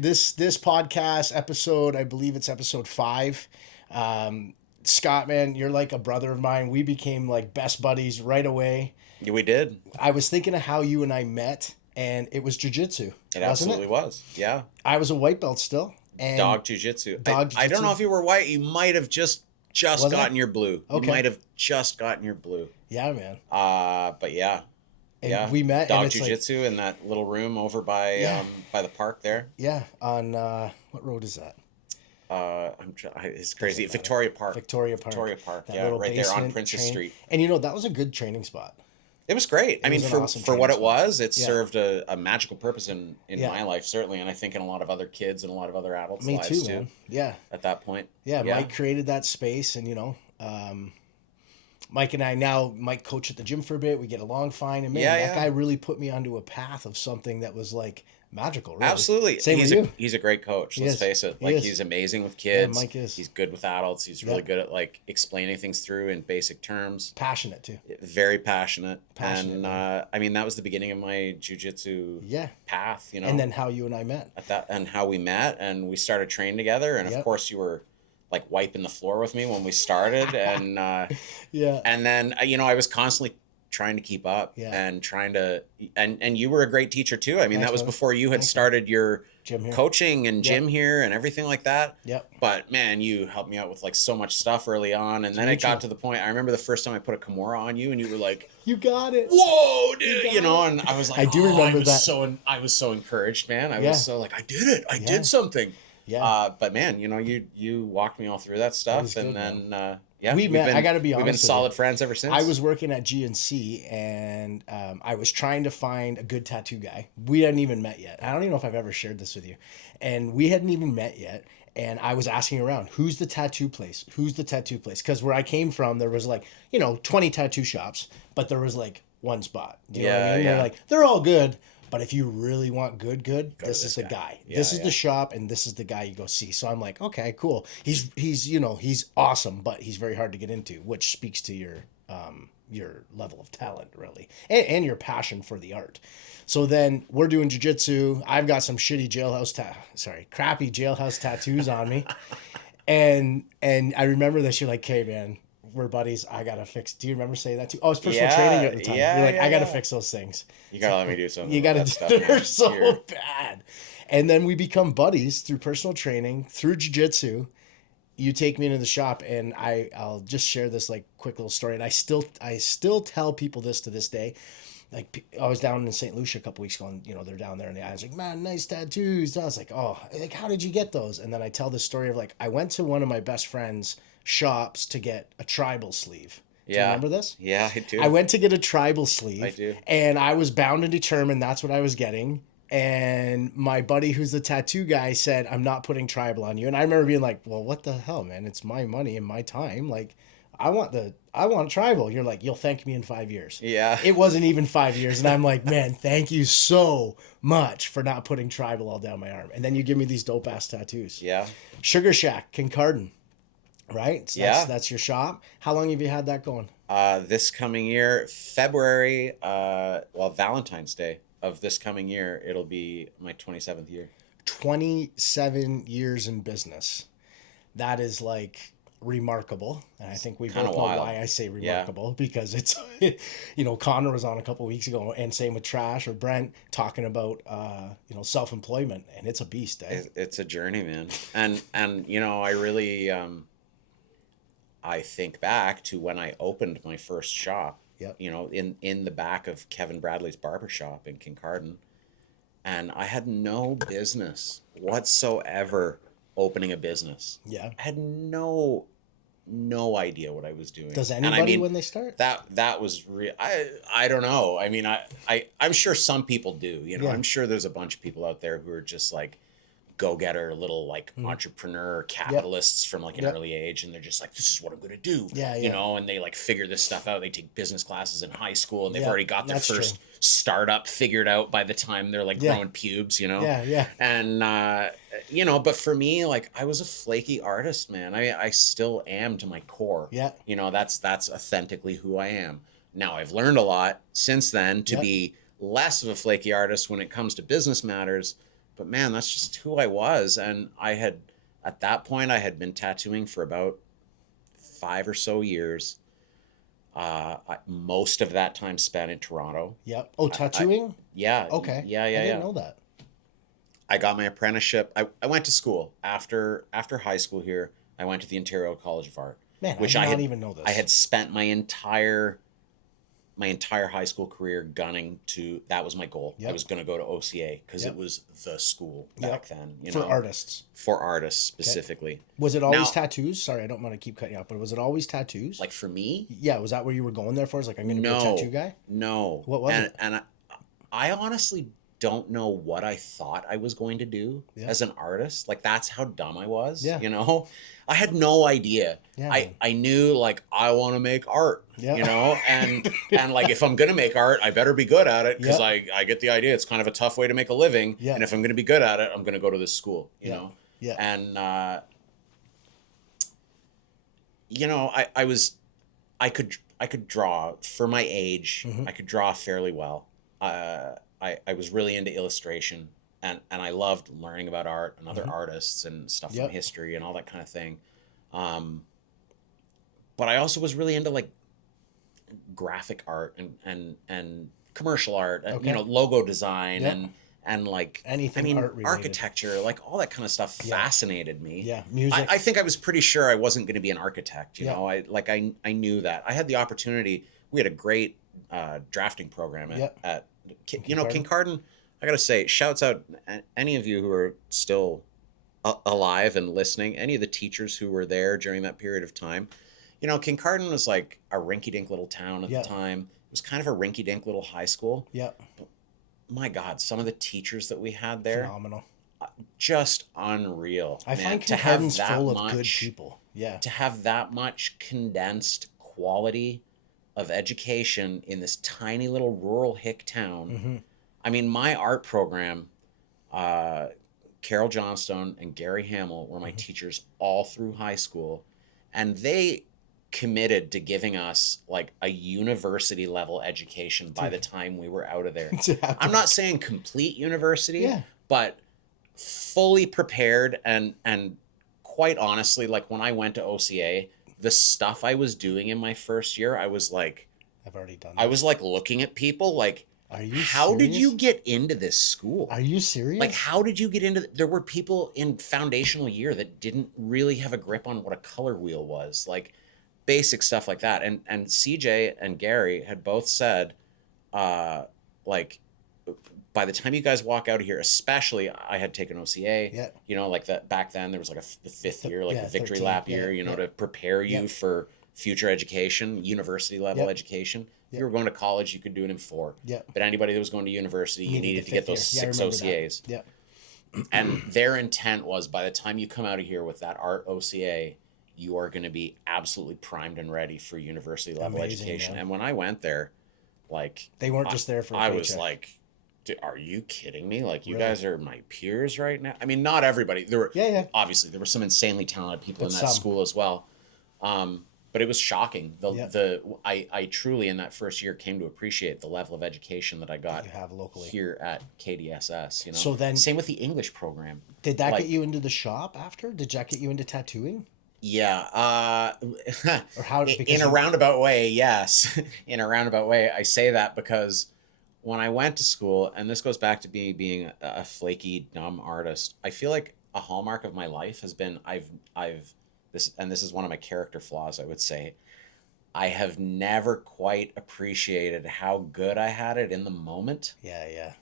This podcast episode, I believe it's episode 5. Scott, man, you're like a brother of mine. We became like best buddies right away. Yeah, we did. I was thinking of how you and I met, and it was jiu-jitsu. It absolutely was. Yeah. I was a white belt still. And Dog jiu-jitsu. Dog I don't jiu-jitsu. know if you were white. You might have just Was I? gotten your blue. Okay. You might have just gotten your blue. Yeah, man. But yeah. And yeah. we met. Dog and it's jiu-jitsu in that little room over by the park there. Yeah, on what road is that? It's crazy. Victoria Park. Victoria Park. Victoria Park. That Yeah, little right there on basement Princess Street. And you know, that was a good training spot. It was great. I mean, was an for awesome what it training was, it Yeah. served a magical purpose in Yeah. my life, certainly, and I think in a lot of other kids and a lot of other adults' Me lives too, too. man. Yeah. At that point. Yeah, Mike created that space, and Mike and I now, Mike coach at the gym for a bit. We get along fine, and man, that guy really put me onto a path of something that was like magical. Really. Absolutely. Same with you. He's a great coach. Let's face it. Like he's amazing with kids. Mike is. He's good with adults. He's really good at like explaining things through in basic terms. Passionate too. Very passionate. Passionate, And I mean, that was the beginning of my jiu-jitsu path. You know. And then how you and I met. And how we met, and we started training together. And of course, you were like wiping the floor with me when we started, and and then I was constantly trying to keep up and trying to and you were a great teacher too. I mean, that was before you had started your gym here. Coaching and gym here and everything like that. Yep. But man, you helped me out with like so much stuff early on, and then it got to the point. I remember the first time I put a Kimura on you, and you were like, "You got it! Whoa, dude!" And I was like, I do remember that. I was so encouraged, man. I was so like, I did it. I did something. Yeah. But man, you walked me all through that stuff, and then we met. I got to be honest. We've been solid friends ever since. I was working at GNC, and I was trying to find a good tattoo guy. We hadn't even met yet. I don't even know if I've ever shared this with you, and we hadn't even met yet. And I was asking around, who's the tattoo place? Who's the tattoo place? Because where I came from, there was like 20 tattoo shops, but there was like one spot. Do you know what I mean? Yeah. They're all good. But if you really want good, this is the guy. Yeah, this is the shop, and this is the guy you go see. So I'm like, okay, cool. He's awesome, but he's very hard to get into, which speaks to your level of talent, really, and your passion for the art. So then we're doing jiu-jitsu. I've got some crappy jailhouse tattoos on me, and I remember this. You're like, "Okay, man, we're buddies. I gotta fix." Do you remember saying that too? Oh, it's personal training at the time. You're like, I gotta fix those things. You gotta let me do something. You gotta that stuff, they're man. so bad. And then we become buddies through personal training, through jiu-jitsu. You take me into the shop, and I'll just share this like quick little story. And I still tell people this to this day. Like, I was down in St. Lucia a couple weeks ago, and they're down there, and the guy's like, "Man, nice tattoos." I was like, "Oh, like, how did you get those?" And then I tell the story of like, I went to one of my best friends' shops to get a tribal sleeve. Do you remember this? Yeah, I do. I went to get a tribal sleeve. I do. And I was bound and determined that's what I was getting. And my buddy, who's the tattoo guy, said, "I'm not putting tribal on you." And I remember being like, "Well, what the hell, man? It's my money and my time. Like, I want tribal." You're like, "You'll thank me in 5 years." Yeah. It wasn't even 5 years. And I'm like, "Man, thank you so much for not putting tribal all down my arm." And then you give me these dope ass tattoos. Yeah. Sugar Shack, Kincardine. Right? So that's your shop. How long have you had that going? This coming year, February, Valentine's Day of this coming year, it'll be my 27th year. 27 years in business. That is like remarkable. And I think we both know why I say remarkable, because it's, Connor was on a couple of weeks ago, and same with Trash or Brent, talking about, self-employment, and it's a beast. Eh? It's a journey, man. And I really, I think back to when I opened my first shop, in the back of Kevin Bradley's barbershop in Kincardine. And I had no business whatsoever opening a business. Yeah. I had no idea what I was doing. Does anybody when they start? That was real. I don't know. I mean, I'm sure some people do, I'm sure there's a bunch of people out there who are just like go-getter little like entrepreneur capitalists from like an early age, and they're just like, "This is what I'm gonna do." And they like figure this stuff out. They take business classes in high school, and they've already got their first startup figured out by the time they're like growing pubes, and but for me, like, I was a flaky artist, man. I still am to my core. That's authentically who I am. Now I've learned a lot since then to be less of a flaky artist when it comes to business matters. but man, that's just who I was. And at that point, I had been tattooing for about 5 or so years. Most of that time spent in Toronto. Yep. Oh, tattooing? Yeah. Okay. Yeah. I didn't know that. I got my apprenticeship. I went to school after high school here. I went to the Ontario College of Art. Man, which I did not even know this. I had spent my entire high school career gunning to. That was my goal. Yep. I was going to go to OCA because it was the school back then. For artists. For artists specifically. Okay. Was it always tattoos? Sorry, I don't want to keep cutting you off, but was it always tattoos? Like for me? Yeah, was that where you were going there for? It's like, I'm going to be a tattoo guy? No. What was it? And I honestly don't know what I thought I was going to do as an artist. Like, that's how dumb I was. Yeah. You know, I had no idea. Yeah, I knew, like, I want to make art, you know, and like, if I'm going to make art, I better be good at it because I get the idea. It's kind of a tough way to make a living. Yeah. And if I'm going to be good at it, I'm going to go to this school, you know? Yeah. And, you know, I could draw for my age. Mm-hmm. I could draw fairly well. I was really into illustration and I loved learning about art and other artists and stuff from history and all that kind of thing. But I also was really into like graphic art and commercial art, you know, logo design and like anything art related. Architecture, like all that kind of stuff fascinated me. Yeah, music. I think I was pretty sure I wasn't going to be an architect. You know, I knew that. I had the opportunity. We had a great drafting program at you know, Kincardine. I gotta say, shouts out any of you who are still alive and listening. Any of the teachers who were there during that period of time. You know, Kincardine was like a rinky-dink little town at the time. It was kind of a rinky-dink little high school. Yeah. But my God, some of the teachers that we had there, phenomenal, just unreal. I find Kincardine's full of good people. Yeah. To have that much condensed quality of education in this tiny little rural hick town. Mm-hmm. I mean, my art program, Carol Johnstone and Gary Hamill were my teachers all through high school, and they committed to giving us like a university level education by the time we were out of there. I'm not saying complete university, but fully prepared and quite honestly, like when I went to OCA, the stuff I was doing in my first year, I was like, I've already done that. I was like looking at people like, are you how serious? did you get into this school? Are you serious? Like, how did you get into there were people in foundational year that didn't really have a grip on what a color wheel was, like basic stuff like that. And CJ and Gary had both said, like, by the time you guys walk out of here, especially I had taken OCA, you know, like that back then there was like the fifth year, like the victory 13, lap year, you know, to prepare you for future education, university level education. If you were going to college, you could do it in 4. But anybody that was going to university, you needed to get those 6 OCAs. And their intent was by the time you come out of here with that art OCA, you are going to be absolutely primed and ready for university level education. Man. And when I went there, like they weren't just there for a I paycheck. was like, are you kidding me? Like, you guys are my peers right now. I mean, not everybody. There were obviously there were some insanely talented people in that school as well. But it was shocking. I truly in that first year came to appreciate the level of education that I got locally here at KDSS. You know, so then same with the English program. Did that get you into the shop after? Did that get you into tattooing? Yeah. Or how? In a roundabout way, yes. In a roundabout way, I say that because when I went to school, and this goes back to being a flaky, dumb artist, I feel like a hallmark of my life has been this is one of my character flaws, I would say. I have never quite appreciated how good I had it in the moment. Yeah.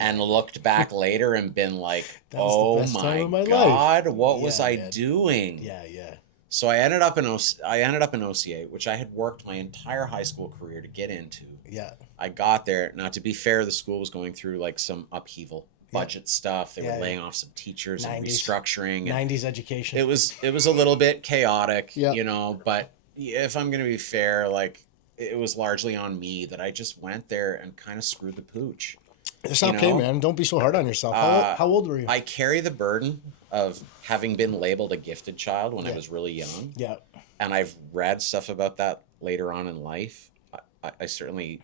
And looked back later and been like, oh my God, what was I doing? Yeah. So I ended up in OCA, which I had worked my entire high school career to get into. Yeah. I got there. Now, to be fair, the school was going through like some upheaval, budget stuff. They were laying off some teachers and restructuring. 90s education. It was a little bit chaotic, you know, but if I'm going to be fair, like it was largely on me that I just went there and kind of screwed the pooch. It's okay, man. Don't be so hard on yourself. How old were you? I carry the burden of having been labeled a gifted child when I was really young. Yeah. And I've read stuff about that later on in life. I certainly,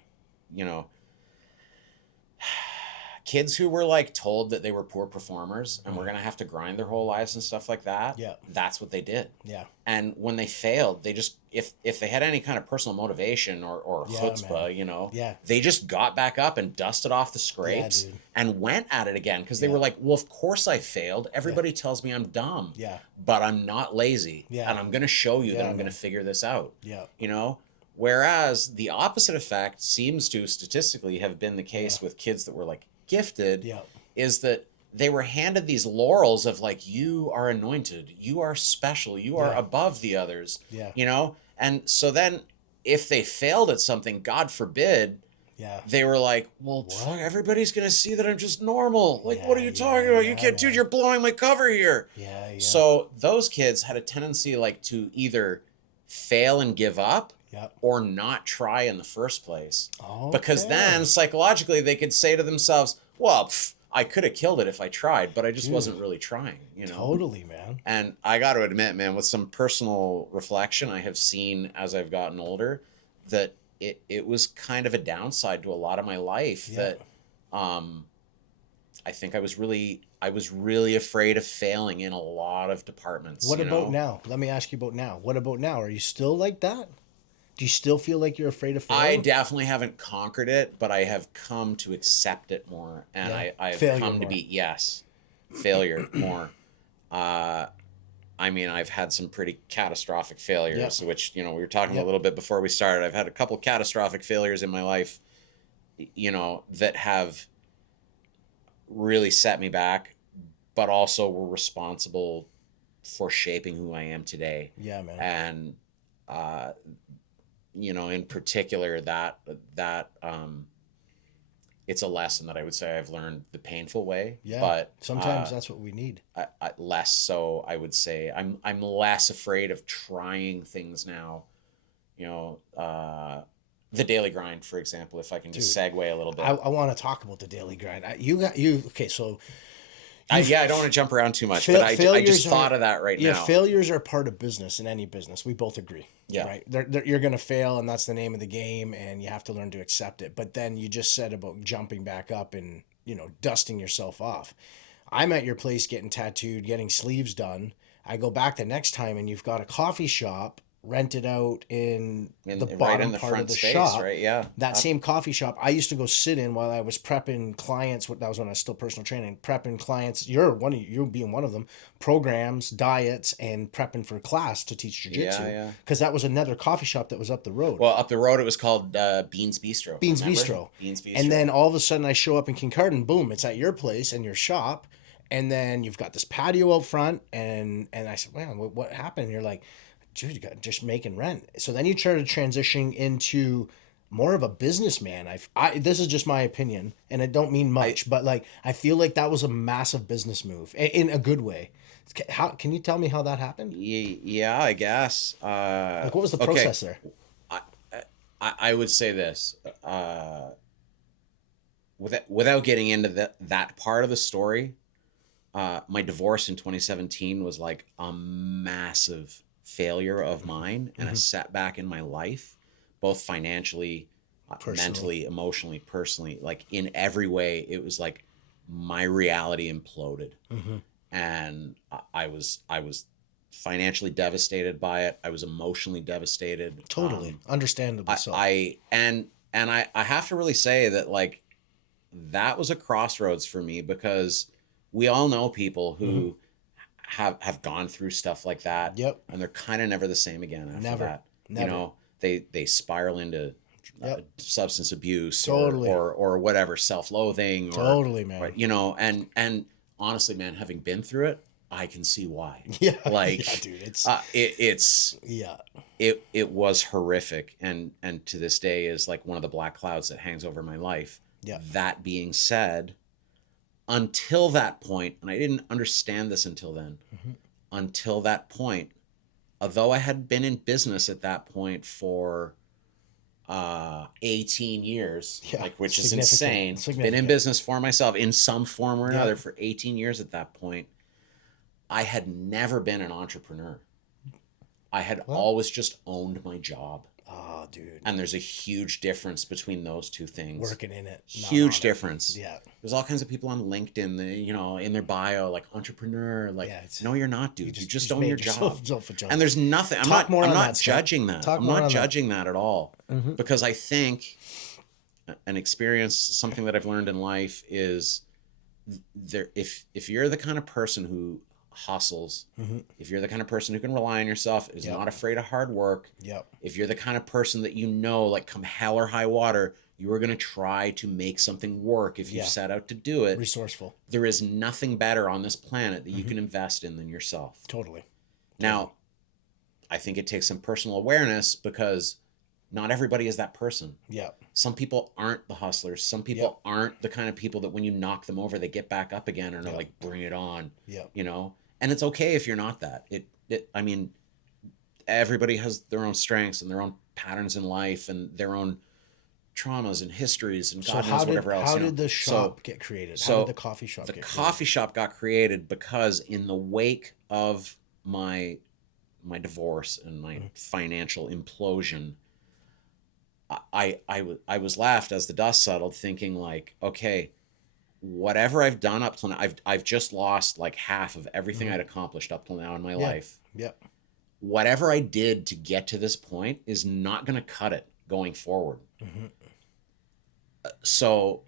you know, kids who were like told that they were poor performers and were going to have to grind their whole lives and stuff like that. Yeah. That's what they did. Yeah. And when they failed, they just, if they had any kind of personal motivation or chutzpah, you know, they just got back up and dusted off the scrapes and went at it again. Cause they were like, well, of course I failed. Everybody tells me I'm dumb, but I'm not lazy. And I'm going to show you that I'm going to figure this out. You know? Whereas the opposite effect seems to statistically have been the case with kids that were like gifted is that they were handed these laurels of like, you are anointed, you are special, you are above the others, you know? And so then if they failed at something, God forbid, they were like, well, everybody's going to see that I'm just normal. Like, what are you talking about? You can't, dude, you're blowing my cover here. So those kids had a tendency like to either fail and give up or not try in the first place. Because then psychologically they could say to themselves, well, I could have killed it if I tried, but I just wasn't really trying, you know? Totally, man. And I got to admit, man, with some personal reflection, I have seen as I've gotten older that it was kind of a downside to a lot of my life that I think I was really afraid of failing in a lot of departments. What about now? Let me ask you about now. What about now? Are you still like that? Do you still feel like you're afraid of failing? I definitely haven't conquered it, but I have come to accept it more. And I've come to be, failure more. I mean, I've had some pretty catastrophic failures, which, you know, we were talking a little bit before we started. I've had a couple catastrophic failures in my life, you know, that have really set me back, but also were responsible for shaping who I am today. Yeah, man. And, you know, in particular, that it's a lesson that I would say I've learned the painful way. Yeah, but sometimes that's what we need. Less so, I would say. I'm less afraid of trying things now. You know, the daily grind, for example. If I can just segue a little bit, I want to talk about the daily grind. Okay, so. I don't want to jump around too much, but I just thought of that right now. Failures are part of business, in any business. We both agree. Yeah. Right. You're going to fail, and that's the name of the game, and you have to learn to accept it. But then you just said about jumping back up and, you know, dusting yourself off. I'm at your place getting tattooed, getting sleeves done. I go back the next time, and you've got a coffee shop rented out in the bottom part of the shop. Right? Yeah. That same coffee shop I used to go sit in while I was prepping clients. That was when I was still personal training, prepping clients. You being one of them, programs, diets, and prepping for class to teach jiu-jitsu. Yeah. Because that was another coffee shop that was up the road. Well, up the road it was called Beans Bistro. Beans Bistro. And then all of a sudden I show up in Kincardine, boom, it's at your place and your shop. And then you've got this patio out front, and I said, man, what happened? And you're like, dude, you got just making rent. So then you started transitioning into more of a businessman. This is just my opinion, and I don't mean much, but like I feel like that was a massive business move in a good way. How can you tell me how that happened? Yeah, I guess. Like, what was the process there? I would say this, without getting into that part of the story. My divorce in 2017 was like a massive failure of mine and a setback in my life, both financially, mentally, emotionally, personally. Like in every way, it was like my reality imploded, and I was financially devastated by it. I was emotionally devastated. Totally, understandably so. I have to really say that like that was a crossroads for me, because we all know people who have gone through stuff like that. Yep. And they're kind of never the same again after that. Never. You know, they spiral into substance abuse or whatever, self-loathing. Totally, man. Or, you know, and honestly, man, having been through it, I can see why. Yeah. Like, yeah, dude, it was horrific. And to this day is like one of the black clouds that hangs over my life. Yeah. That being said, until that point, and I didn't understand this until then, until that point, although I had been in business at that point for 18 years, which is insane. Been in business for myself in some form or another for 18 years at that point. I had never been an entrepreneur. I had always just owned my job. Oh, dude. And there's a huge difference between those two things. Working in it. Huge difference. Yeah. There's all kinds of people on LinkedIn, that, you know, in their bio, like entrepreneur, like, no, you're not, dude. You just own your job. And there's nothing, I'm not judging that. I'm not judging that at all. Because I think an experience, something that I've learned in life is if you're the kind of person who hustles, if you're the kind of person who can rely on yourself, is not afraid of hard work, if you're the kind of person that, you know, like come hell or high water, you are going to try to make something work if you set out to do it. Resourceful. There is nothing better on this planet that you can invest in than yourself. Totally. Now, I think it takes some personal awareness, because not everybody is that person. Some people aren't the hustlers. Some people aren't the kind of people that when you knock them over, they get back up again and are like, bring it on. You know? And it's okay if you're not that. I mean, everybody has their own strengths and their own patterns in life and their own traumas and histories and God knows whatever else. How did the shop get created? How did the coffee shop get created? The coffee shop got created because in the wake of my divorce and my financial implosion, I was left, as the dust settled, thinking like, okay, whatever I've done up till now, I've just lost like half of everything I'd accomplished up till now in my life. Whatever I did to get to this point is not going to cut it going forward. So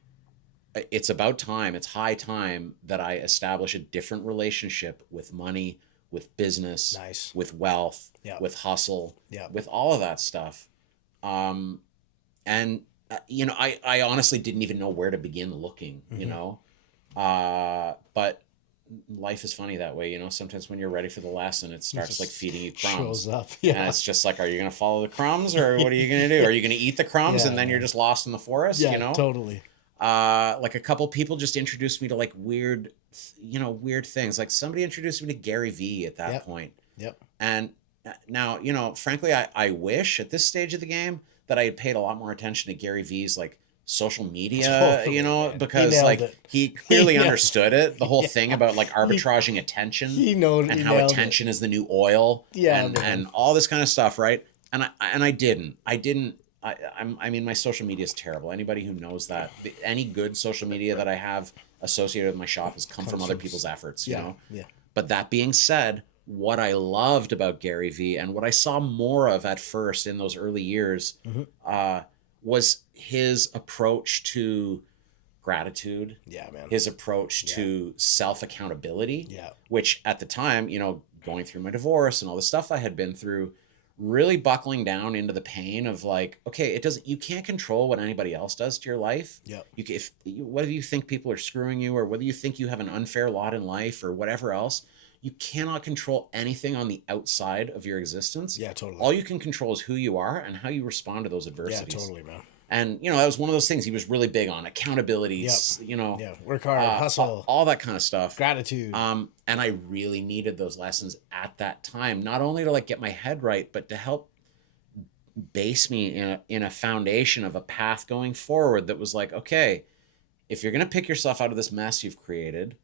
it's about time. It's high time that I establish a different relationship with money, with business, with wealth, with hustle, with all of that stuff. And you know, I honestly didn't even know where to begin looking, you know, but life is funny that way. You know, sometimes when you're ready for the lesson, it starts like feeding you crumbs. Shows up. And it's just like, are you going to follow the crumbs, or what are you going to do? Are you going to eat the crumbs and then you're just lost in the forest? You know, totally. Like a couple people just introduced me to like weird things. Like somebody introduced me to Gary Vee at that point. And now, you know, frankly, I wish at this stage of the game that I had paid a lot more attention to Gary Vee's like social media, you know, because he clearly understood it. The whole thing about like arbitraging attention, and how attention is the new oil, and all this kind of stuff, right? And I didn't. I mean, my social media is terrible. Anybody who knows that, any good social media that I have associated with my shop has come from other people's efforts, you know? But that being said, what I loved about Gary Vee and what I saw more of at first in those early years was his approach to gratitude. His approach to self-accountability, which at the time, you know, going through my divorce and all the stuff I had been through, really buckling down into the pain of like, okay, you can't control what anybody else does to your life. Whether you think people are screwing you, or whether you think you have an unfair lot in life, or whatever else, you cannot control anything on the outside of your existence. Totally. All you can control is who you are and how you respond to those adversities. Totally, man. And, you know, that was one of those things he was really big on. Accountability, you know. Work hard, hustle. All that kind of stuff. Gratitude. And I really needed those lessons at that time, not only to like get my head right, but to help base me in a foundation of a path going forward that was like, okay, if you're going to pick yourself out of this mess you've created,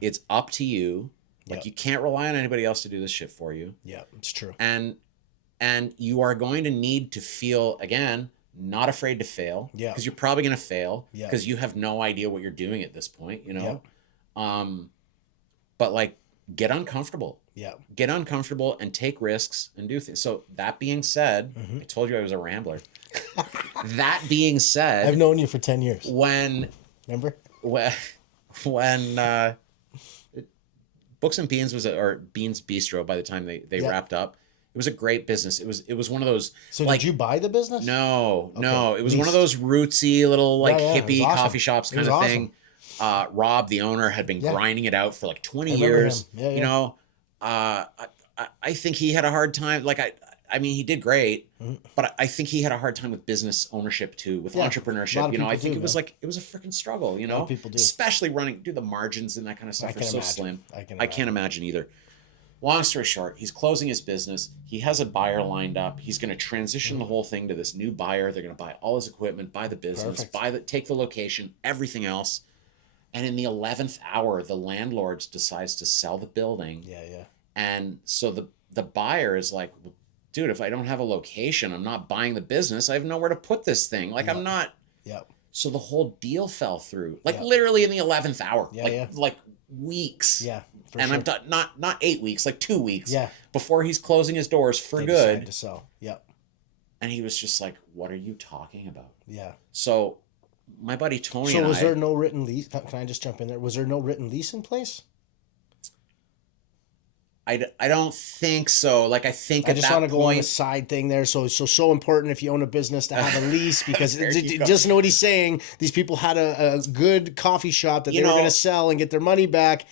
it's up to you. Like you can't rely on anybody else to do this shit for you. It's true. And you are going to need to feel, again, not afraid to fail, because you're probably going to fail, because you have no idea what you're doing at this point, you know. But like, get uncomfortable. Get uncomfortable and take risks and do things. So that being said, I told you I was a rambler. That being said, I've known you for 10 years. Remember when Books and Beans or Beans Bistro, by the time they wrapped up, it was a great business. It was one of those. So like, did you buy the business? No. It was one of those rootsy little like hippie coffee shops kind of thing. Rob, the owner, had been grinding it out for like 20 years. You know, I think he had a hard time. Like I mean, he did great, but I think he had a hard time with business ownership too, with entrepreneurship. You know, I think it was a freaking struggle. You know, people do, especially running. The margins and that kind of stuff are so slim. I can't imagine either. Long story short, he's closing his business. He has a buyer lined up. He's going to transition the whole thing to this new buyer. They're going to buy all his equipment, buy the business, take the location, everything else. And in the 11th hour, the landlord decides to sell the building. And so the buyer is like, well, dude, if I don't have a location, I'm not buying the business. I have nowhere to put this thing. Like I'm not. Yeah. So the whole deal fell through, like Yeah. literally in the 11th hour, Yeah, like weeks. Yeah. For And sure. I'm done, not 8 weeks, like 2 weeks. Yeah. Before he's closing his doors for They good. decide to sell. Yep. And he was just like, "What are you talking about?" Yeah. So my buddy Tony So and was I, there no written lease? Can I just jump in there? Was there no written lease in place? I don't think so. Like I think I at just that want to go on a point, side thing there. So important if you own a business to have a lease, because There you go. just know what he's saying. These people had a good coffee shop that You they were know- going to sell and get their money back.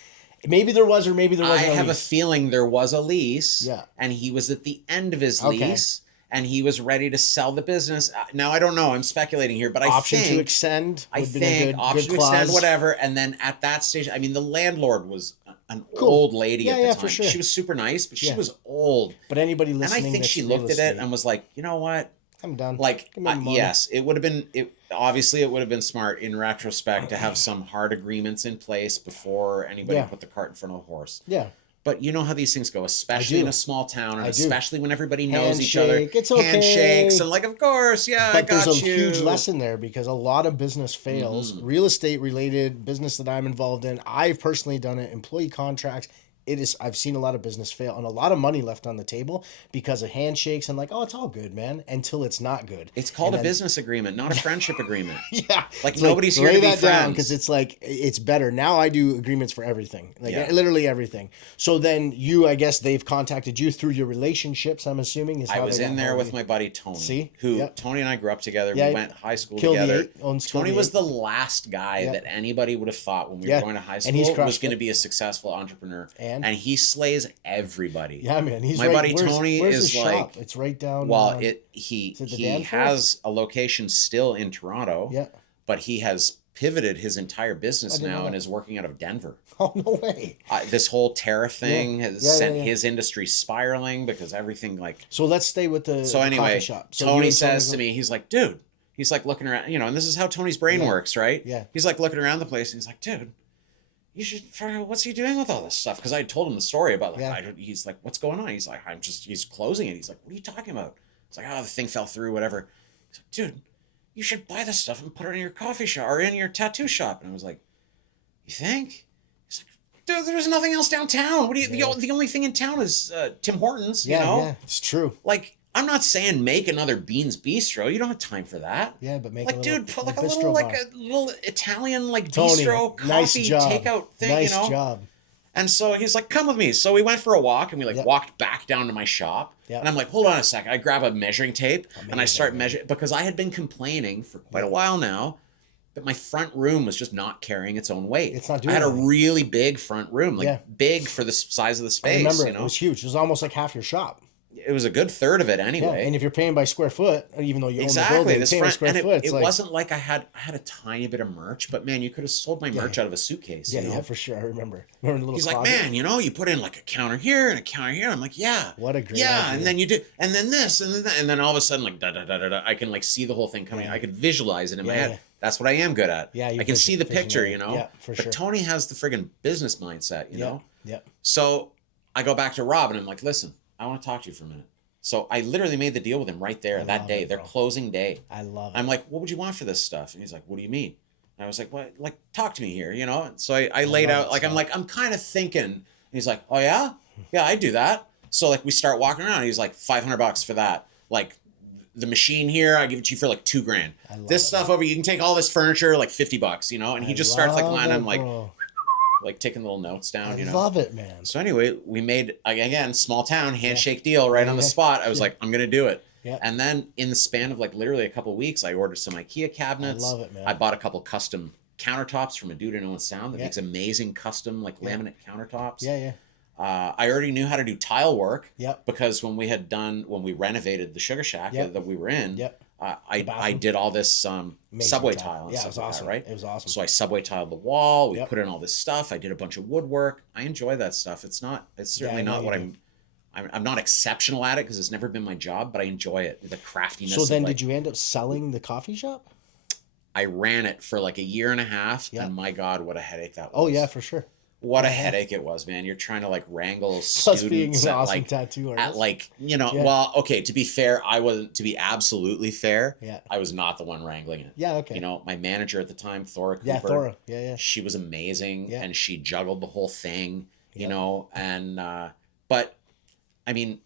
Maybe there was, or maybe there I wasn't. have a lease. feeling there was a lease. Yeah. And he was at the end of his Okay. lease, and he was ready to sell the business. Now I don't know. I'm speculating here, but Option I to think extend. I would have been a think good, option good to extend, clause. whatever. And then at that stage, I mean, the landlord was an Cool. old lady Yeah, at the yeah, time. for sure. She was super nice, but she Yeah. was old. But anybody And I listening, think that's she real looked at it estate, and was like, you know what? I'm done. Like, Give me my money. yes, it would have been. Obviously, it would have been smart in retrospect to have some hard agreements in place before anybody Yeah. put the cart in front of a horse. Yeah. But you know how these things go, especially do. in a small town, and I do. especially when everybody knows each other. Handshake, it's okay. Handshakes and like, of course, yeah, I But got there's a you. huge lesson there, because a lot of business fails. Mm-hmm. Real estate related business that I'm involved in, I've personally done it. Employee contracts. I've seen a lot of business fail and a lot of money left on the table because of handshakes and like, oh, it's all good, man, until it's not good. It's called And a then- business agreement, not a friendship agreement. Yeah. Like, It's nobody's here to lay be that down, friends. because it's like, it's better. Now I do agreements for everything. Like Yeah. literally everything. So then I guess they've contacted you through your relationships, I'm assuming. Is I how was they got in there hold with of you. my buddy Tony. See? Who Yep. Tony and I grew up together. Yeah, We went high school Kill the together. Eight, owns Kill Tony the was Eight. the last guy Yeah. that anybody would have thought when we Yeah. were going to high And he's school was crushed going to it. be a successful entrepreneur. And? he slays everybody. Yeah, man. He's My right. buddy where's, Tony where's is his like- shop? It's right down. Well, is it the he Danforth? has a location still in Toronto, Yeah. but he has pivoted his entire business I didn't know now and that. is working out of Denver. Oh, no way. This whole tariff thing has Yeah, yeah, sent yeah. his industry spiraling because everything like. So let's stay with the, So the anyway, coffee shop. So you Tony and says go- to me, he's like, dude, he's like looking around, and this is how Tony's brain Yeah. works, right? Yeah. He's like looking around the place and he's like, dude, you should figure out what's he doing with all this stuff? Because I told him the story about he's like, what's going on? He's like, he's closing it. He's like, what are you talking about? It's like, oh, the thing fell through, whatever. He's like, dude, you should buy this stuff and put it in your coffee shop or in your tattoo shop. And I was like, you think? He's like, dude, there's nothing else downtown. What do you? The only thing in town is Tim Hortons. Yeah, you know, yeah, it's true. like I'm not saying make another Beans Bistro. You don't have time for that. Yeah, but make Like, a little, dude, put like bistro bar. a little Italian like Tony, bistro coffee nice job. takeout thing. Nice you know. job. And so he's like, come with me. So we went for a walk and we Yep. walked back down to my shop. Yep. And I'm like, hold on a second. I grab a measuring tape and I Amazing, start man. measuring because I had been complaining for quite a while now that my front room was just not carrying its own weight. It's not I doing had a anything. really big front room, like Yeah. big for the size of the I space. remember you know? it was huge. It was almost like half your shop. It was a good third of it Yeah, anyway. and if you're paying by square foot, even though you own the Exactly. building, This paying by front, square and foot, it's it like, wasn't like I had a tiny bit of merch, but man, you could have sold my merch out of a suitcase. yeah, you know? yeah, for sure. I remember. Remember the little He's like, closet? man, you put in like a counter here and a counter here. I'm like, yeah. What a great Yeah, idea. and then you do, and then this, and then that, and then all of a sudden, like, da da da da da, I can like see the whole thing coming. Yeah. I could visualize it in my Yeah, head. yeah. That's what I am good at. Yeah, I can see the picture, visionary. Yeah, for but sure. Tony has the friggin' business mindset, you Yeah, know. yeah. So I go back to Rob and I'm like, listen, I want to talk to you for a minute. So I literally made the deal with him right there I that love day, it, their bro. closing day. I love it. I'm like, what would you want for this stuff? And he's like, what do you mean? And I was like, what? Like, talk to me here, you know? And so I laid love out, it, like, Scott. I'm kind of thinking. And he's like, oh yeah? Yeah, I do that. So like we start walking around. And he's like, $500 for that. Like the machine here, I give it to you for like $2,000. I love This it. stuff over, you can take all this furniture, like $50, you know? And he I just starts like love lying. it, I'm like bro. taking little notes down, I you know? love it, man. So anyway, we made, again, small town handshake deal right on the Yeah. spot. I was Yeah. like, I'm going to do it. Yeah. And then in the span of like literally a couple of weeks, I ordered some IKEA cabinets. I love it, man. I bought a couple custom countertops from a dude I know in Sound that Yeah. makes amazing custom like Yeah. laminate countertops. Yeah, yeah. I already knew how to do tile work Yep. because when we renovated the Sugar Shack Yep. that we were in, Yep. I bathroom. did all this Amazing subway tile. tile and Yeah, it stuff was like awesome. that, right? It was awesome. So I subway tiled the wall. We Yep. put in all this stuff. I did a bunch of woodwork. I enjoy that stuff. It's certainly I know not you what do. I'm not exceptional at it because it's never been my job, but I enjoy it. The craftiness. So then, of, like, did you end up selling the coffee shop? I ran it for like a year and a half, Yeah. and my God, what a headache that was. Oh yeah, for sure. what a headache it was, man. You're trying to like wrangle Plus being students an at awesome like tattoo artist. at like, you know, Yeah. well, okay, to be fair, to be absolutely fair, Yeah. I was not the one wrangling it. Yeah, okay. You know, my manager at the time, Thora Cooper. Yeah, Thora. Yeah. She was amazing, Yeah. and she juggled the whole thing, you Yeah. know, and but I mean,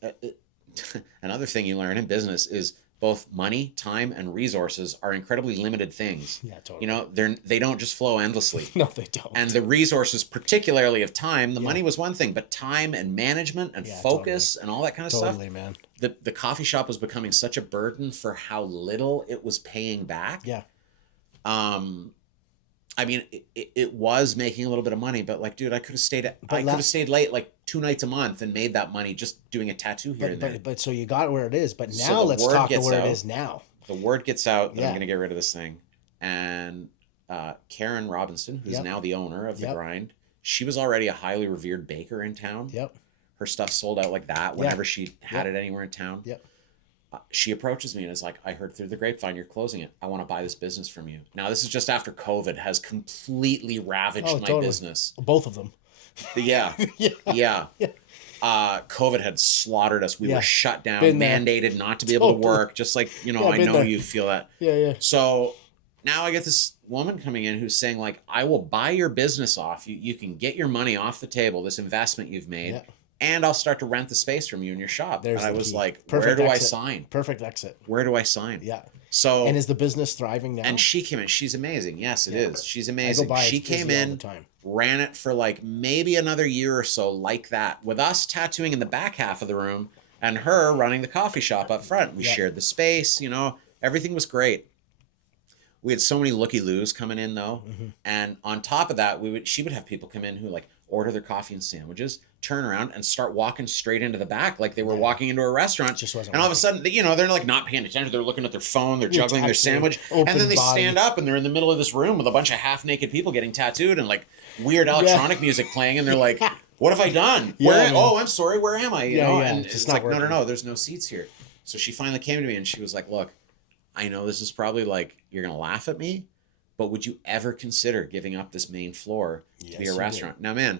another thing you learn in business is both money, time, and resources are incredibly limited things. Yeah, totally. You know, they don't just flow endlessly. No, they don't. And the resources, particularly of time, the Yeah. money was one thing, but time and management and focus and all that kind of Totally, stuff. man. The coffee shop was becoming such a burden for how little it was paying back. Yeah. I mean, it was making a little bit of money, but like, dude, I could have stayed late like 2 nights a month and made that money just doing a tattoo here and there. But so you got where it is. But So now the let's word talk to gets where out. it is now. The word gets out that Yeah. I'm going to get rid of this thing. And Karen Robinson, who's Yep. now the owner of The Yep. Grind, she was already a highly revered baker in town. Yep. Her stuff sold out like that whenever she had Yep. it anywhere in town. Yep. She approaches me and is like, I heard through the grapevine you're closing it. I want to buy this business from you. Now, this is just after COVID has completely ravaged my totally. business. Both of them. Yeah. Yeah. Yeah. COVID had slaughtered us. We Yeah. were shut down, Been there. mandated not to be able to Totally. work. Just like, you know, Yeah, I been know there. you feel that. Yeah. So now I get this woman coming in who's saying like, I will buy your business off. You can get your money off the table, this investment you've made, Yeah. and I'll start to rent the space from you in your shop. There's and I the was key. like, Perfect where do I exit. sign? Perfect exit. Where do I sign? Yeah. So And is the business thriving now? and she came in. She's amazing. Yes, it Yeah. is. She's I go amazing. by, She it's busy came all in, the time. ran it for like maybe another year or so like that, with us tattooing in the back half of the room and her running the coffee shop up front. We Yeah. shared the space, you know, everything was great. We had so many looky-loos coming in though. Mhm. And on top of that, she would have people come in who like order their coffee and sandwiches, turn around and start walking straight into the back like they were Yeah. walking into a restaurant. Just wasn't And all of a working. sudden, you know, they're like not paying attention. They're looking at their phone. They're juggling their Exactly. sandwich. Open And then they body. stand up and they're in the middle of this room with a bunch of half-naked people getting tattooed and like weird electronic music playing. And they're like, what have I done? Yeah, man. Oh, I'm sorry. Where am I? You Yeah, know? yeah, And it's it's not like, no, working. there's no seats here. So she finally came to me and she was like, look, I know this is probably like, you're going to laugh at me, but would you ever consider giving up this main floor to be Yes, a you restaurant? Now, man,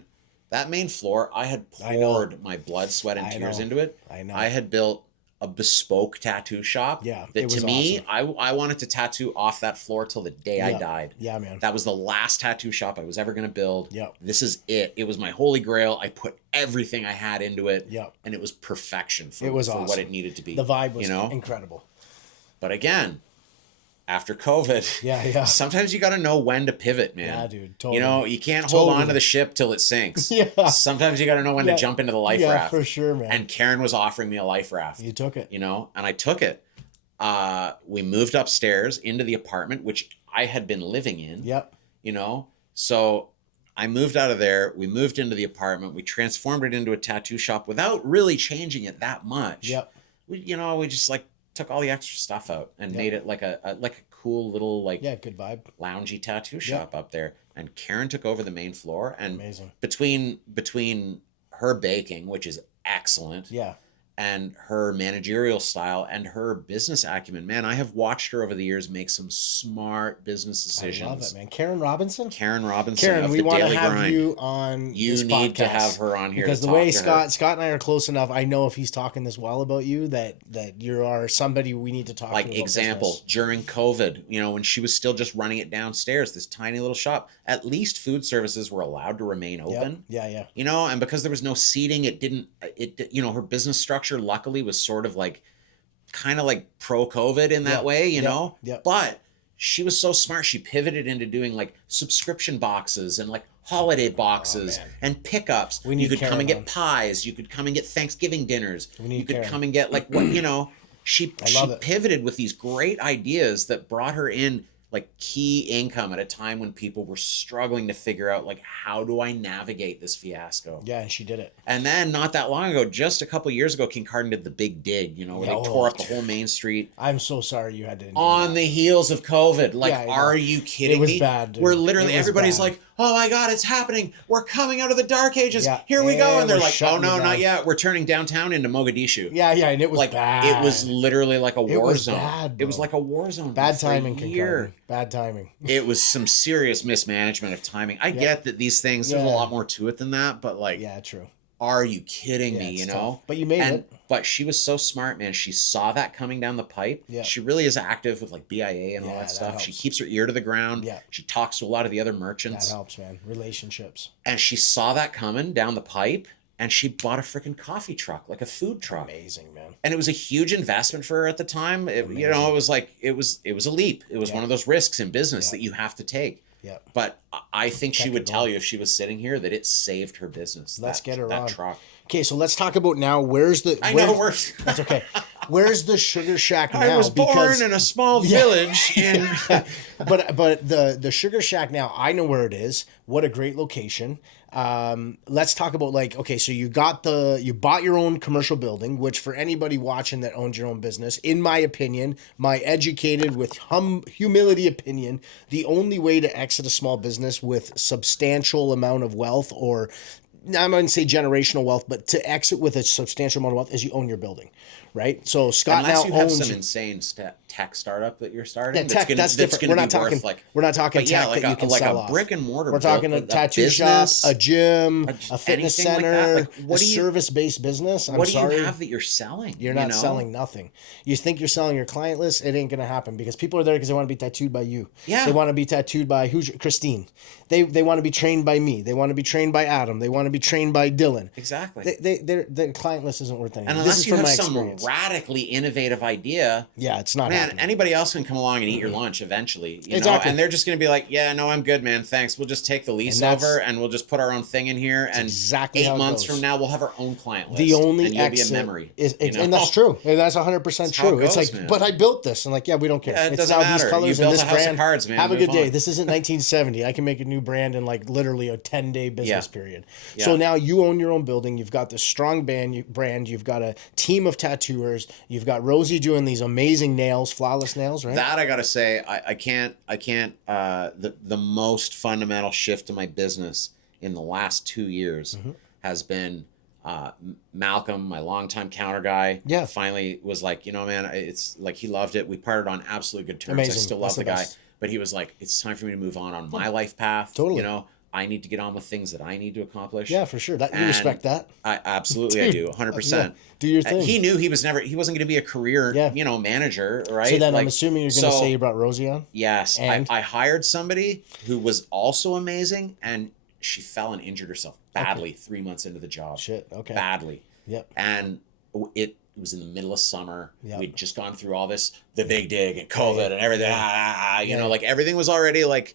that main floor, I had I know. poured my blood, sweat, and I tears know. into it. I know. I had built a bespoke tattoo shop. Yeah, That it to was me, awesome. I wanted to tattoo off that floor till the day I Yeah. died. Yeah, man. That was the last tattoo shop I was ever going to build. Yep. This is it. It was my holy grail. I put everything I had into it. Yep. And it was perfection for, It was for what awesome. it needed to be. The vibe was you know? incredible. But again, after COVID, Yeah. sometimes you got to know when to pivot, man. Yeah, dude. Totally. You know, you can't hold on to Totally. the ship till it sinks. Yeah. Sometimes you got to know when Yeah. to jump into the life Yeah, raft. for sure, man. And Karen was offering me a life raft, You took it. you know, and I took it. We moved upstairs into the apartment, which I had been living in, Yep. you know. So I moved out of there. We moved into the apartment. We transformed it into a tattoo shop without really changing it that much. Yep. We just like took all the extra stuff out and Yep. made it like a cool little like Yeah, good vibe. loungy tattoo shop up there. And Karen took over the main floor. And Amazing. between her baking, which is excellent, Yeah. and her managerial style and her business acumen, man, I have watched her over the years make some smart business decisions. I love it, man. Karen Robinson? Karen Robinson Karen, of we the want to Daily have Grind. you on You this need to podcast. have her on here because to the talk way to her. Scott and I are close enough, I know if he's talking this well about you, that you are somebody we need to talk to. Like about example, business. during COVID, you know, when she was still just running it downstairs, this tiny little shop, at least food services were allowed to remain Yep. open. Yeah. You know, and because there was no seating, you know, her business structure luckily was sort of like kind of like pro-COVID in that Yep. way, you Yep. know. Yep. But she was so smart. She pivoted into doing like subscription boxes and like holiday boxes man. and pickups. We need You could come and Karen get pies. You could come and get Thanksgiving dinners. We need You could Karen. come and get like what, you know, she love it. pivoted with these great ideas that brought her in like key income at a time when people were struggling to figure out like, how do I navigate this fiasco? Yeah, and she did it. And then not that long ago, just a couple years ago, Kincardine did the big dig, you know, where Yeah, they tore up the whole main street I'm so sorry you had to endure on that. the heels of COVID. Like, Yeah, I know. are you kidding It was me? bad, dude. Where literally It was everybody's bad. like, oh my God, it's happening. We're coming out of the dark ages. Yeah. Here we go. And And they're we're like, oh shutting no, it not down. yet. We're turning downtown into Mogadishu. Yeah, and it was Like bad. it was literally like a It war was zone. bad, It was bro. like a war zone. Bad for a timing, year. Kincardine. Bad timing. It was some serious mismanagement of timing. I get that these things, there's a lot more to it than that, but like, Yeah, true. are you kidding Yeah, me? it's You know? tough. But you made it. But she was so smart, man. She saw that coming down the pipe. Yeah. She really is active with like BIA and all Yeah, that that stuff. She helps. keeps her ear to the ground. Yeah. She talks to a lot of the other merchants. That helps, man. Relationships. And she saw that coming down the pipe, and she bought a freaking coffee truck, like a food truck. Amazing, man. And it was a huge investment for her at the time. It was like it was a leap. It was one of those risks in business that you have to take. Yeah. But I think she would tell going. you if she was sitting here that it saved her business. Let's get her that on. Truck. Okay, so let's talk about now. Where's the? I know That's okay. Where's the Sugar Shack now? I was born in a small village in. but the Sugar Shack now, I know where it is. What a great location. Let's talk about like, okay, so you bought your own commercial building, which for anybody watching that owns your own business, in my opinion, my educated with humility opinion, the only way to exit a small business with substantial amount of wealth, or I'm going to say generational wealth, but to exit with a substantial amount of wealth is you own your building, right? So Scott Unless now you have owns some insane tech startup that you're starting. Yeah, tech, that's different. We're not talking tech like that you can like sell a off. brick and mortar. We're talking a tattoo shop, a gym, a fitness anything like center, that. Like, a service-based business. What do you have that you're selling? You're not selling nothing. You think you're selling your client list? It ain't gonna happen because people are there because they want to be tattooed by you. Yeah. They want to be tattooed by Christine. They want to be trained by me. They want to be trained by Adam. They want to be trained by Dylan. Exactly. Their client list isn't worth anything. And This unless is you from have my some experience. radically innovative idea, Yeah, it's not man, happening. anybody else can come along and eat your lunch eventually, you Exactly. know, and they're just going to be like, yeah, no, I'm good, man. Thanks. We'll just take the lease over and we'll just put our own thing in here. And exactly how 8 it months goes. from now, we'll have our own client list. The only and you'll exit be a memory. and that's true. And that's 100% That's how true. it it's goes, like, man. but I built this, and like, yeah, we don't care. Yeah, it it's doesn't now matter. these colors You and built this a house of brand. cards, man. Have a Move good day. on. This isn't 1970. I can make a new brand in like literally a 10-day business period. Yeah. So now you own your own building. You've got this strong brand. You've got a team of tattooers. You've got Rosie doing these amazing nails, flawless nails, right? That I gotta say, I can't. The most fundamental shift in my business in the last 2 years has been Malcolm, my longtime counter guy. Yeah. Finally was like, you know, man, it's like he loved it. We parted on absolutely good terms. Amazing. I still That's love the the guy, best. but he was like, it's time for me to move on my life path. Totally. You know, I need to get on with things that I need to accomplish. Yeah, for sure. You And respect that. I absolutely I do, 100%. Yeah. Do your thing. He knew he wasn't going to be a career, manager, right? So then I'm assuming you're going to say you brought Rosie on? Yes. And? I hired somebody who was also amazing, and she fell and injured herself badly 3 months into the job. Shit, okay. Badly. Yep. And it was in the middle of summer. Yep. We'd just gone through all this, the big dig and COVID and everything. You know, like everything was already like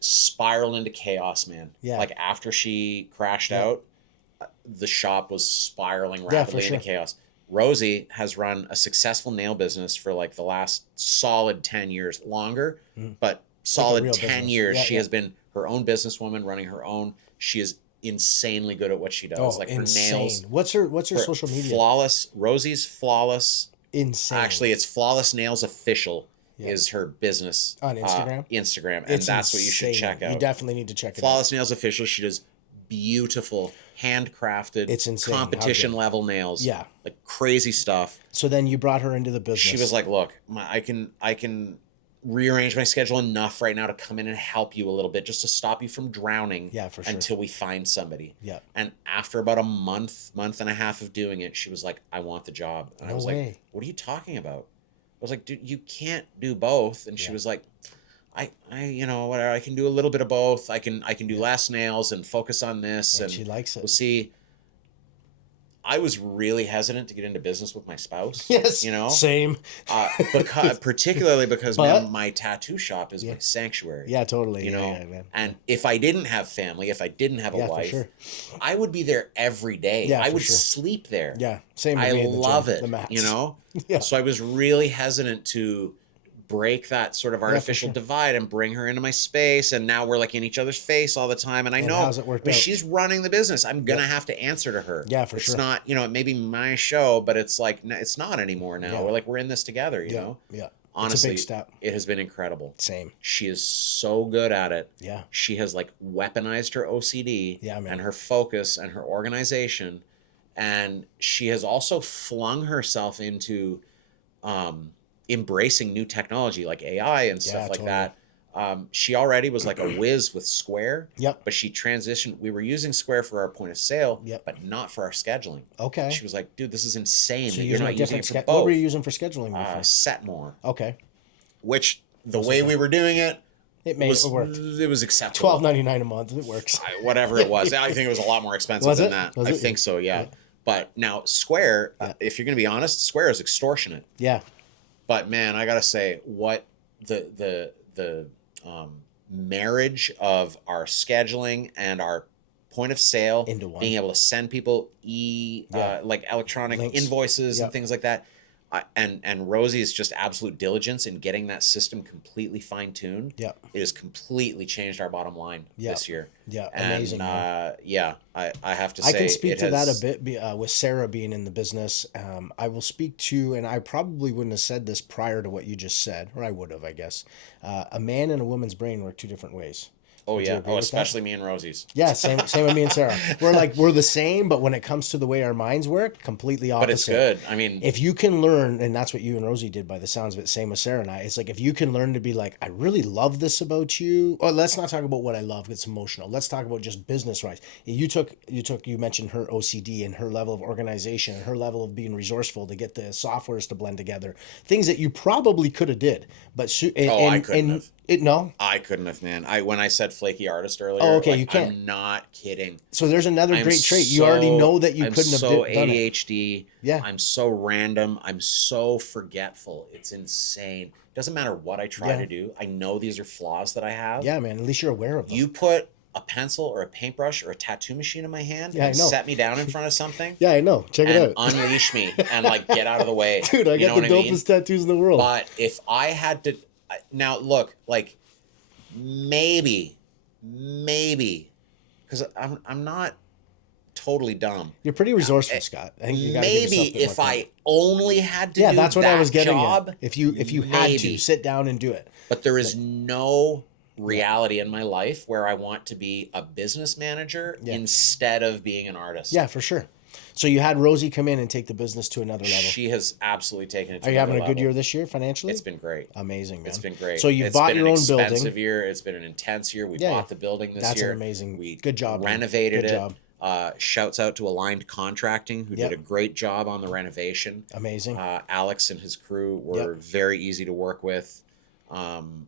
spiraled into chaos, man. Yeah. Like after she crashed out, the shop was spiraling rapidly into chaos. Rosie has run a successful nail business for like the last solid 10 years, longer, but solid real 10 business. years. Yeah, She has been her own businesswoman, running her own. She is insanely good at what she does. Like insane. her nails. What's her social media? Flawless. Rosie's Flawless. Insane. Actually, it's Flawless Nails Official is her business. On Instagram? Instagram. And that's what you should check out. You definitely need to check it out. Flawless Nails Official. She does beautiful, handcrafted, It's insane. competition level nails. Yeah. Like crazy stuff. So then you brought her into the business. She was like, look, I can rearrange my schedule enough right now to come in and help you a little bit, just to stop you from drowning for sure. until we find somebody. Yeah. And after about a month and a half of doing it, she was like, I want the job. And I was like, what are you talking about? I was like, dude, you can't do both. And she was like, I you know, whatever, I can do a little bit of both. I can do less nails and focus on this. And she likes it. We'll see. I was really hesitant to get into business with my spouse. Yes. You know? Same. Particularly because man, my tattoo shop is my sanctuary. Yeah, totally. You know? Man. And if I didn't have family, if I didn't have a wife, I would be there every day. Yeah, I would for sure. sleep there. Yeah. Same with I me in the love gym, it. the mats. You know? Yeah. So I was really hesitant to break that sort of artificial sure. divide and bring her into my space, and now we're like in each other's face all the time, and I know how's it worked but out? she's running the business. I'm gonna have to answer to her. Yeah, for it's sure. It's not, you know, it may be my show, but it's like it's not anymore now. We're in this together, you know. Yeah. honestly, big step. it has been incredible. Same. She is so good at it. Yeah. She has like weaponized her OCD and her focus and her organization. And she has also flung herself into embracing new technology like AI and stuff like that. She already was like a whiz with Square. Yep. But she transitioned. We were using Square for our point of sale, yep. but not for our scheduling. Okay. She was like, dude, this is insane. So you're not using it for both. What were you using for scheduling? Setmore. Okay. Which the way we were doing it, it worked. It was acceptable. $12.99 a month. It works. Whatever it was. I think it was a lot more expensive than that. I think so, yeah. But now Square, if you're going to be honest, Square is extortionate. Yeah. But man, I got to say, what the marriage of our scheduling and our point of sale into one, being able to send people like electronic links, invoices and things like that. And Rosie's just absolute diligence in getting that system completely fine-tuned. Yeah, it has completely changed our bottom line this year. Yeah, amazing. And, I have to say, I can speak to that a bit with Sarah being in the business. I will speak to, and I probably wouldn't have said this prior to what you just said, or I would have, I guess. A man and a woman's brain work two different ways. Oh yeah. Oh, especially me and Rosie's. Yeah, same with me and Sarah. We're the same, but when it comes to the way our minds work, completely opposite. But it's good. I mean, if you can learn, and that's what you and Rosie did by the sounds of it, same with Sarah and I, it's like if you can learn to be like, I really love this about you. Or let's not talk about what I love, it's emotional. Let's talk about just business wise. You mentioned her OCD and her level of organization and her level of being resourceful to get the softwares to blend together. Things that you probably could have did. But I couldn't have. No, I couldn't have, man. When I said flaky artist earlier, you can't. I'm not kidding. So there's another great trait. You already know that you couldn't have done it. I'm so ADHD. Yeah. I'm so random. I'm so forgetful. It's insane. Doesn't matter what I try to do. I know these are flaws that I have. Yeah, man. At least you're aware of them. You put a pencil or a paintbrush or a tattoo machine in my hand and set me down in front of something. Yeah, I know. Check it out. Unleash me and like get out of the way. Dude, I got the dopest tattoos in the world. But if I had to, now look, like maybe, because I'm not totally dumb. You're pretty resourceful, Scott. I think you gotta maybe if I only had to do that's what I was getting job, at. If you had to sit down and do it. But there is no reality in my life where I want to be a business manager instead of being an artist. Yeah, for sure. So you had Rosie come in and take the business to another level. She has absolutely taken it to Are you another having a good level. year this year financially? It's been great. Amazing, man. It's been great. So you bought your own building. It's been an expensive year. It's been an intense year. We bought the building this year. That's an amazing. Good job. Renovated it. Good job. Shouts out to Aligned Contracting, who did a great job on the renovation. Amazing. Alex and his crew were very easy to work with, and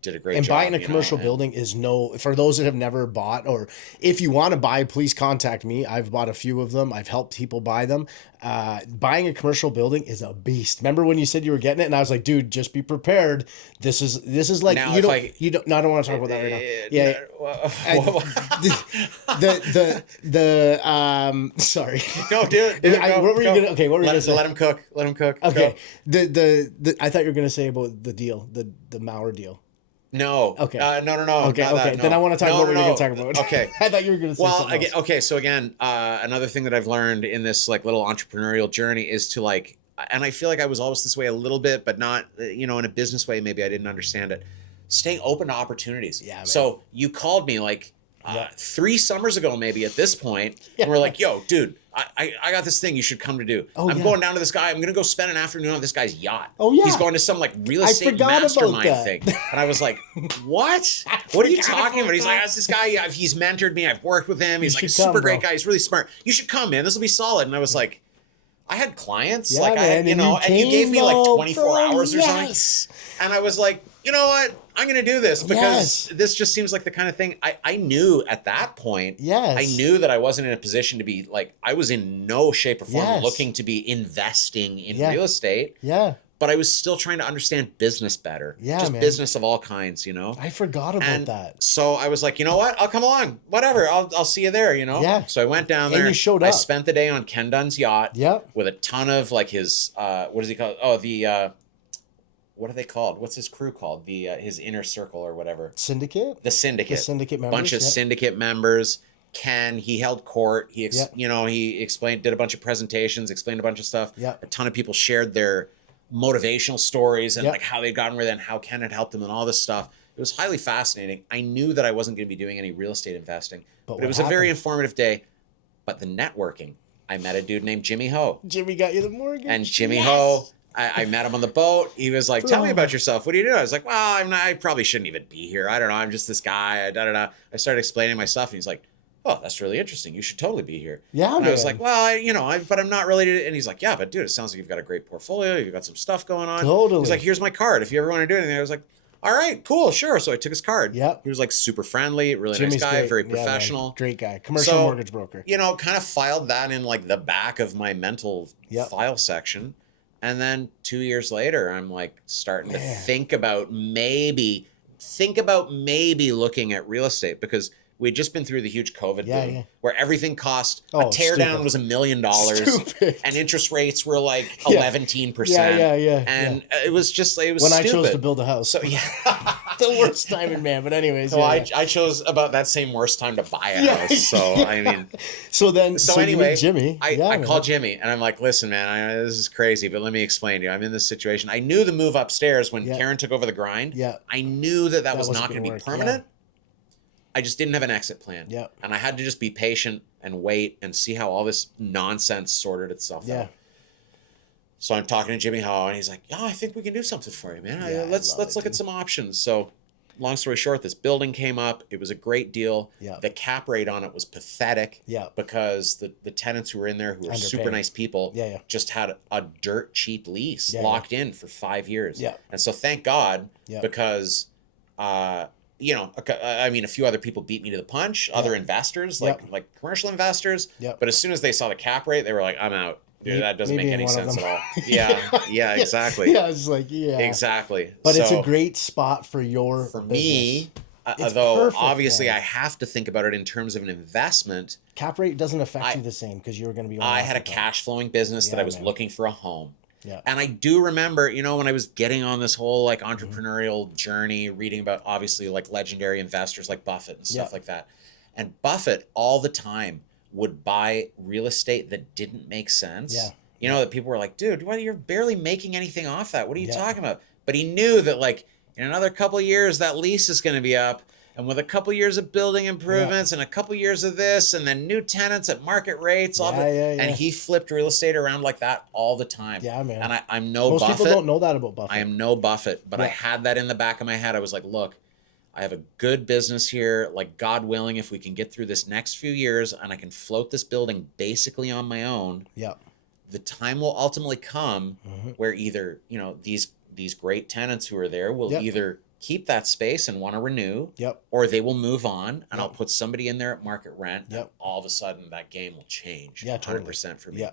did a great job. And buying a commercial building is for those that have never bought, or if you want to buy, please contact me. I've bought a few of them. I've helped people buy them. Buying a commercial building is a beast. Remember when you said you were getting it, and I was like, dude, just be prepared. This is like now, you don't. No, I don't want to talk about that right now. Yeah. Sorry. No, dude. What were you gonna? Okay, what were you gonna say? Let him cook. Let him cook. Okay. The I thought you were gonna say about the deal, the Maurer deal. No. Okay. No. Okay. Okay. Then I want to talk about what you're going to talk about. Okay. I thought you were going to say something else. Okay. So again, another thing that I've learned in this like little entrepreneurial journey is to like, and I feel like I was always this way a little bit, but not, in a business way. Maybe I didn't understand it. Staying open to opportunities. Yeah. Man. So you called me like 3 summers ago, maybe at this point, and we're like, yo, dude, I got this thing you should come to do. I'm going down to this guy. I'm going to go spend an afternoon on this guy's yacht. Oh, yeah. He's going to some like real estate mastermind thing. And I was like, what? What are you talking about? He's like, that's this guy. He's mentored me. I've worked with him. He's like a super great guy. He's really smart. You should come, man. This will be solid. And I was like, I had clients. Yeah, man, and you gave me like 24 hours or something. And I was like, you know what? I'm going to do this because this just seems like the kind of thing I knew at that point. Yes. I knew that I wasn't in a position to be like, I was in no shape or form looking to be investing in real estate. Yeah. But I was still trying to understand business better. Yeah, just man. Business of all kinds, I forgot about that. So I was like, you know what? I'll come along. Whatever. I'll see you there, Yeah. So I went down there. And you showed up. I spent the day on Ken Dunn's yacht. Yep. With a ton of like his, what does he call it? Oh, the, what are they called? What's his crew called? The his inner circle or whatever. Syndicate? The syndicate. The syndicate members. Bunch of syndicate members. Ken, he held court. He explained, did a bunch of presentations, explained a bunch of stuff. Yeah. A ton of people shared their motivational stories and Yep. like how they'd gotten rid of it and how Ken had helped them and all this stuff. It was highly fascinating. I knew that I wasn't going to be doing any real estate investing, but it was a very informative day. But the networking, I met a dude named Jimmy Ho. Jimmy got you the mortgage. And Jimmy Ho, I met him on the boat. He was like, tell me about yourself. What do you do? I was like, well, I probably shouldn't even be here. I don't know. I'm just this guy. I started explaining my stuff, and he's like, oh, that's really interesting. You should totally be here. Yeah, and man. I was like, well, but I'm not really. And he's like, yeah, but dude, it sounds like you've got a great portfolio. You've got some stuff going on. Totally. He's like, here's my card. If you ever want to do anything, I was like, all right, cool, sure. So I took his card. Yep. He was like super friendly, really Jimmy's nice guy, great. very Yeah, professional. man. Great guy. Commercial mortgage broker. Kind of filed that in like the back of my mental file section. And then 2 years later, I'm like starting to think about maybe looking at real estate, because we'd just been through the huge COVID boom where everything cost, a teardown was $1 million and interest rates were like 11%. And it was when stupid. I chose to build a house. So the worst timing, man. But anyways. So I chose about that same worst time to buy a house. So I mean. So anyway, Jimmy. I called Jimmy and I'm like, listen, man, this is crazy, but let me explain to you. I'm in this situation. I knew the move upstairs when Karen took over the grind. Yeah. I knew that was not going to be permanent. Yeah. I just didn't have an exit plan. Yeah. And I had to just be patient and wait and see how all this nonsense sorted itself out. So I'm talking to Jimmy Ho, and he's like, I think we can do something for you, man. Let's look at some options. So long story short, this building came up. It was a great deal. Yeah. The cap rate on it was pathetic. Yeah. Because the tenants who were in there, who were super nice people, just had a dirt cheap lease locked in for 5 years. Yeah. And so thank God, because a few other people beat me to the punch, other investors, like commercial investors. But as soon as they saw the cap rate, they were like, I'm out. Dude, that doesn't make any sense at all. Yeah, exactly. Yeah, I was like, exactly. But it's a great spot for me, though obviously I have to think about it in terms of an investment. Cap rate doesn't affect you the same because you're going to be. I had a cash flowing business that I was looking for a home. Yeah. And I do remember, when I was getting on this whole like entrepreneurial journey, reading about obviously like legendary investors like Buffett and stuff like that. And Buffett all the time would buy real estate that didn't make sense. Yeah. That people were like, dude, you're barely making anything off that. What are you talking about? But he knew that like in another couple of years, that lease is going to be up. And with a couple of years of building improvements and a couple of years of this, and then new tenants at market rates, and he flipped real estate around like that all the time. Yeah, man. And I'm no Buffett. Most people don't know that about Buffett. I am no Buffett, but I had that in the back of my head. I was like, look, I have a good business here. Like, God willing, if we can get through this next few years and I can float this building basically on my own, the time will ultimately come where either, these great tenants who are there will either keep that space and want to renew, or they will move on, and I'll put somebody in there at market rent, and all of a sudden that game will change 100% for me.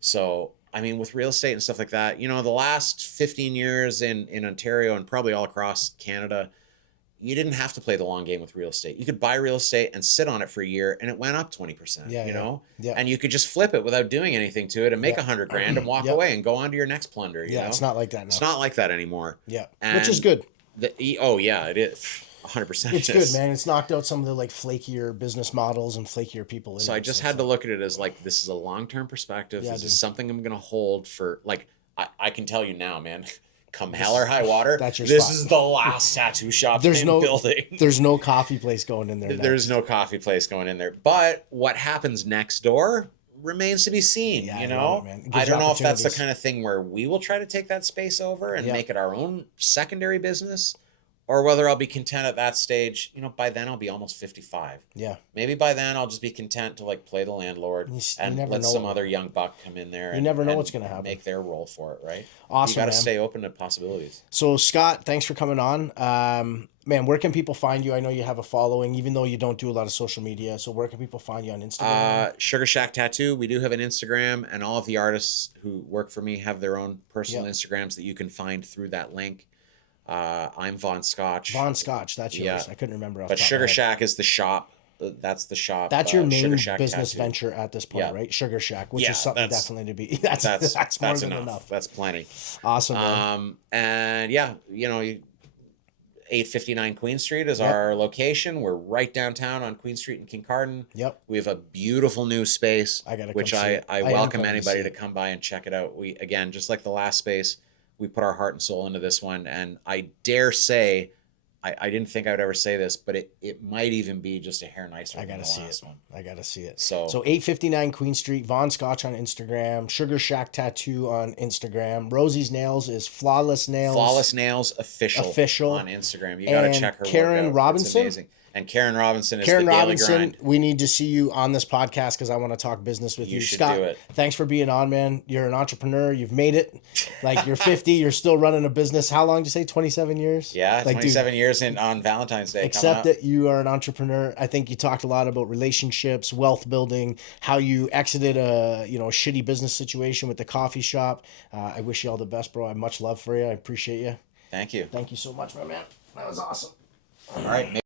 So, I mean, with real estate and stuff like that, the last 15 years in Ontario and probably all across Canada, you didn't have to play the long game with real estate. You could buy real estate and sit on it for a year, and it went up 20%, and you could just flip it without doing anything to it and make $100 grand and walk away and go on to your next plunder. You know? It's not like that now. It's not like that anymore. Yeah, which is good. It is 100%. It's good, man. It's knocked out some of the like flakier business models and flakier people. So I just had to look at it as like, this is a long-term perspective. This is something I'm going to hold for like, I can tell you now, man, come hell or high water, this is the last tattoo shop building. There's no coffee place going in there. There's no coffee place going in there. But what happens next door remains to be seen. I don't know if that's the kind of thing where we will try to take that space over and make it our own secondary business, or whether I'll be content at that stage. By then I'll be almost 55. Yeah. Maybe by then I'll just be content to like play the landlord and let some other young buck come in there. You never know what's going to happen. Make their role for it, right? Awesome. You got to stay open to possibilities. So Scott, thanks for coming on. Man, where can people find you? I know you have a following, even though you don't do a lot of social media. So where can people find you on Instagram? Sugar Shack Tattoo. We do have an Instagram, and all of the artists who work for me have their own personal Instagrams that you can find through that link. I'm Von Scotch. Von Scotch, that's yours. I couldn't remember. But Sugar Shack is the shop. That's the shop. That's your main business venture at this point, right? Sugar Shack, which is something definitely to be. That's more than enough. That's plenty. Awesome. Man. And 859 Queen Street is our location. We're right downtown on Queen Street in Kincardine. Yep. We have a beautiful new space, which I welcome anybody to come by and check it out. We, again, just like the last space, we put our heart and soul into this one, and I dare say, I didn't think I would ever say this, but it might even be just a hair nicer. I gotta than the see last it. one. I gotta see it. So 859 Queen Street, Von Scotch on Instagram, Sugar Shack Tattoo on Instagram. Rosie's Nails is Flawless Nails. Flawless Nails official on Instagram. You got to check her Karen workout. Robinson. It's amazing. And Karen Robinson is Karen the Daily Robinson, Grind. we need to see you on this podcast because I want to talk business with you. should Scott, do it. Thanks for being on, man. You're an entrepreneur. You've made it. Like, you're 50. You're still running a business. How long did you say? 27 years? Yeah, like, 27 years on Valentine's Day. Accept that you are an entrepreneur. I think you talked a lot about relationships, wealth building, how you exited a shitty business situation with the coffee shop. I wish you all the best, bro. I have much love for you. I appreciate you. Thank you. Thank you so much, my man. That was awesome. All right.